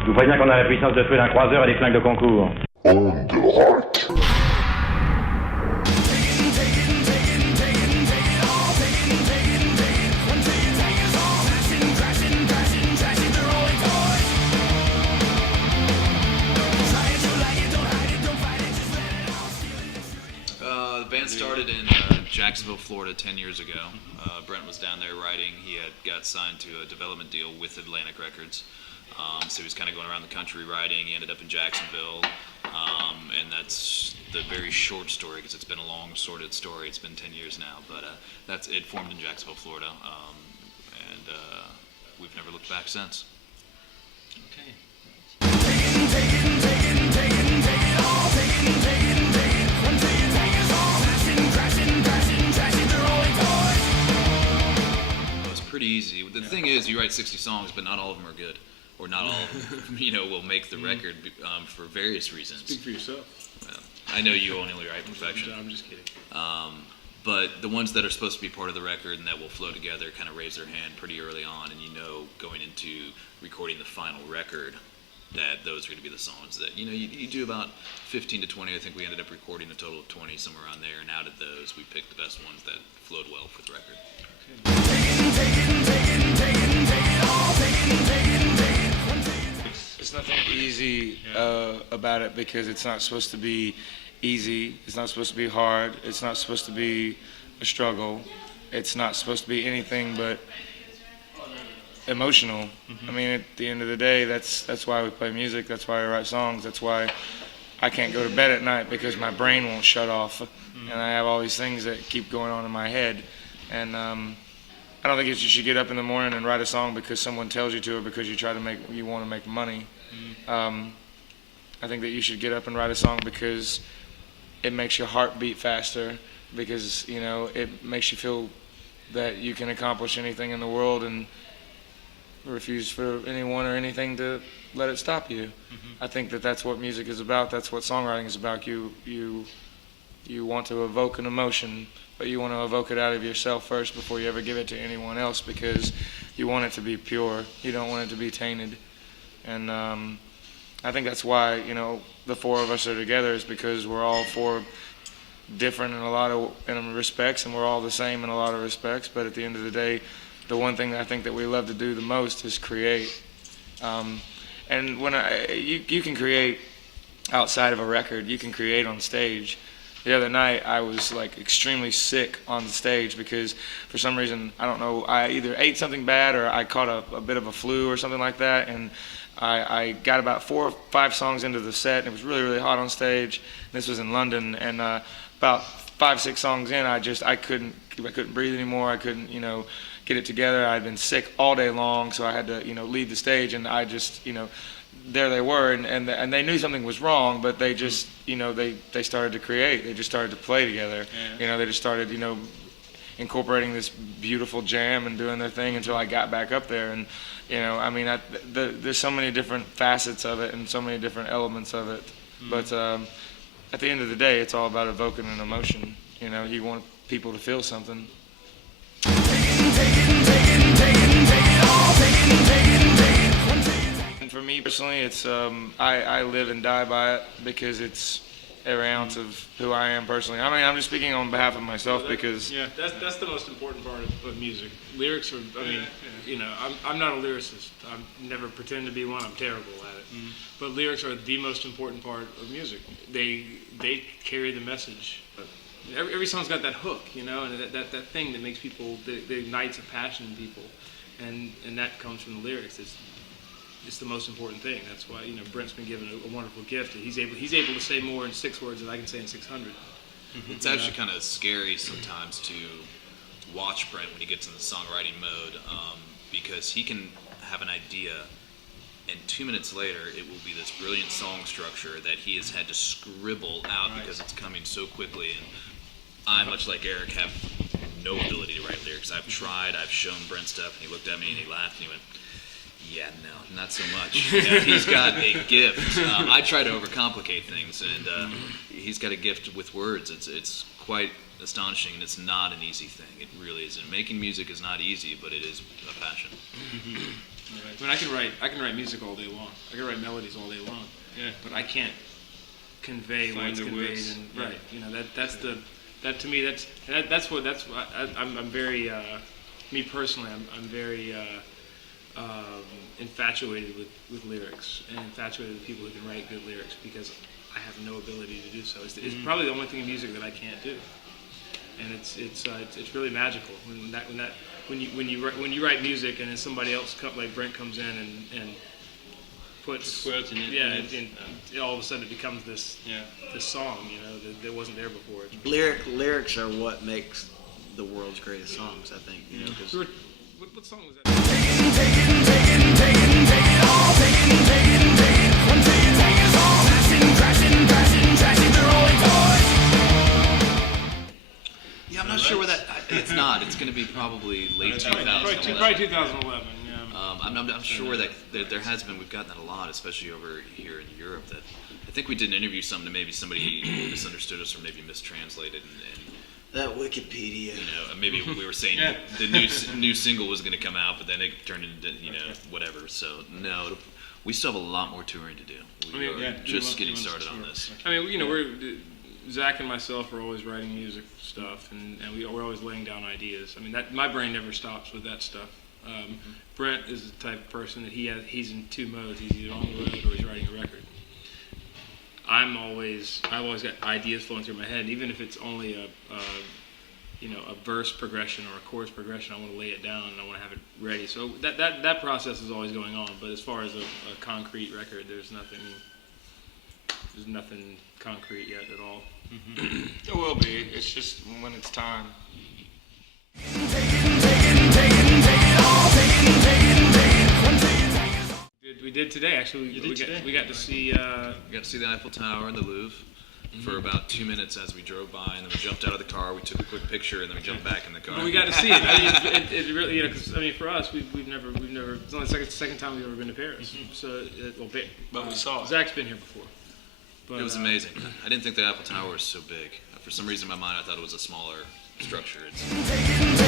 Je vous préviens qu'on a la puissance de feu d'un croiseur et des flingues de concours. Ondes de Rock. The band started in Jacksonville, Florida 10 years ago. Brent was down there writing. He had got signed to a development deal with Atlantic Records. So he was kind of going around the country writing. He ended up in Jacksonville. And that's the very short story because it's been a long, sordid story. It's been 10 years now. But it formed in Jacksonville, Florida. And we've never looked back since. Okay. Pretty easy. The thing is, you write 60 songs, but not all of them are good, or not all of them, will make the record for various reasons. Speak for yourself. I know you only write perfection. I'm just kidding. But the ones that are supposed to be part of the record and that will flow together kind of raise their hand pretty early on, and going into recording the final record that those are going to be the songs that you do about 15 to 20. I think we ended up recording a total of 20, somewhere around there, and out of those we picked the best ones that flowed well for the record. There's nothing easy about it because it's not supposed to be easy. It's not supposed to be hard. It's not supposed to be a struggle. It's not supposed to be anything but emotional. I mean, at the end of the day, that's why we play music. That's why I write songs. That's why I can't go to bed at night because my brain won't shut off, and I have all these things that keep going on in my head. And I don't think you should get up in the morning and write a song because someone tells you to, or because you want to make money. I think that you should get up and write a song because it makes your heart beat faster, because it makes you feel that you can accomplish anything in the world and refuse for anyone or anything to let it stop you. I think that that's what music is about. That's what songwriting is about. You want to evoke an emotion, but you want to evoke it out of yourself first before you ever give it to anyone else, because you want it to be pure. You don't want it to be tainted. And I think that's why the four of us are together, is because we're all four different in a lot of respects, and we're all the same in a lot of respects. But at the end of the day, the one thing that I think that we love to do the most is create. And when you can create outside of a record, you can create on stage. The other night, I was extremely sick on the stage because for some reason, I don't know, I either ate something bad or I caught a bit of a flu or something like that. And I got about 4 or 5 songs into the set, and it was really, really hot on stage. This was in London, and about 5, 6 songs in, I couldn't breathe anymore. I couldn't, get it together. I'd been sick all day long, so I had to, leave the stage, and I just, there they were, and they knew something was wrong, but they just, they started to create. They just started to play together. Yeah. They just started, incorporating this beautiful jam and doing their thing until I got back up there. And, there's so many different facets of it and so many different elements of it. But at the end of the day, it's all about evoking an emotion. You want people to feel something. And for me personally, it's I live and die by it because it's every ounce of who I am personally. I mean, I'm just speaking on behalf of myself because that's the most important part of music. Lyrics are, I'm not a lyricist. I never pretend to be one. I'm terrible at it. But lyrics are the most important part of music. They carry the message. Every song's got that hook, and that thing that makes people, that ignites a passion in people, and that comes from the lyrics. It's the most important thing. That's why Brent's been given a wonderful gift. He's able to say more in 6 words than I can say in 600. It's actually kind of scary sometimes to watch Brent when he gets in the songwriting mode, because he can have an idea, and 2 minutes later it will be this brilliant song structure that he has had to scribble out because it's coming so quickly. And I, much like Eric, have no ability to write lyrics. I've tried. I've shown Brent stuff, and he looked at me and he laughed and he went, "Yeah, no, not so much." He's got a gift. I try to overcomplicate things, and he's got a gift with words. It's quite astonishing, and it's not an easy thing. It really isn't. Making music is not easy, but it is a passion. I mean, I can write music all day long. I can write melodies all day long. Yeah. But I can't convey Find what's the conveyed. words. And, Yeah. right. You know, that to me, I'm very, me personally, I'm very infatuated with lyrics and infatuated with people who can write good lyrics because I have no ability to do so. It's probably the only thing in music that I can't do, and it's really magical when you write music and then somebody else like Brent comes in and puts words in it. And all of a sudden it becomes this song, you know, that wasn't there before. Lyrics are what makes the world's greatest songs, I think. You know, 'cause what song was that? Yeah, I'm not sure where that. It's not. It's going to be probably late 2011. Probably 2011. Yeah. I'm sure that there has been. We've gotten that a lot, especially over here in Europe. That I think we did an interview some that maybe somebody misunderstood us or maybe mistranslated, and that Wikipedia. you know, maybe we were saying the new single was going to come out, but then it turned into whatever. So no, we still have a lot more touring to do. We are just getting started on this. I mean, you know, Zach and myself are always writing music stuff, and we're always laying down ideas. I mean, my brain never stops with that stuff. Brent is the type of person that he's in two modes. He's either on the road or he's writing a record. I've always got ideas flowing through my head, even if it's only a verse progression or a chorus progression. I want to lay it down and I want to have it ready. So that process is always going on. But as far as a concrete record, there's nothing concrete yet at all. There will be. It's just when it's time. We did today, actually. We got to see. We got to see the Eiffel Tower and the Louvre for about 2 minutes as we drove by, and then we jumped out of the car. We took a quick picture, and then we jumped back in the car. But we got to see it. I mean, it really, you know, because I mean, for us, we've never. It's only the second time we've ever been to Paris. So, But we saw it. Zach's been here before. But, It was amazing. I didn't think the Eiffel Tower was so big. For some reason in my mind, I thought it was a smaller structure. It's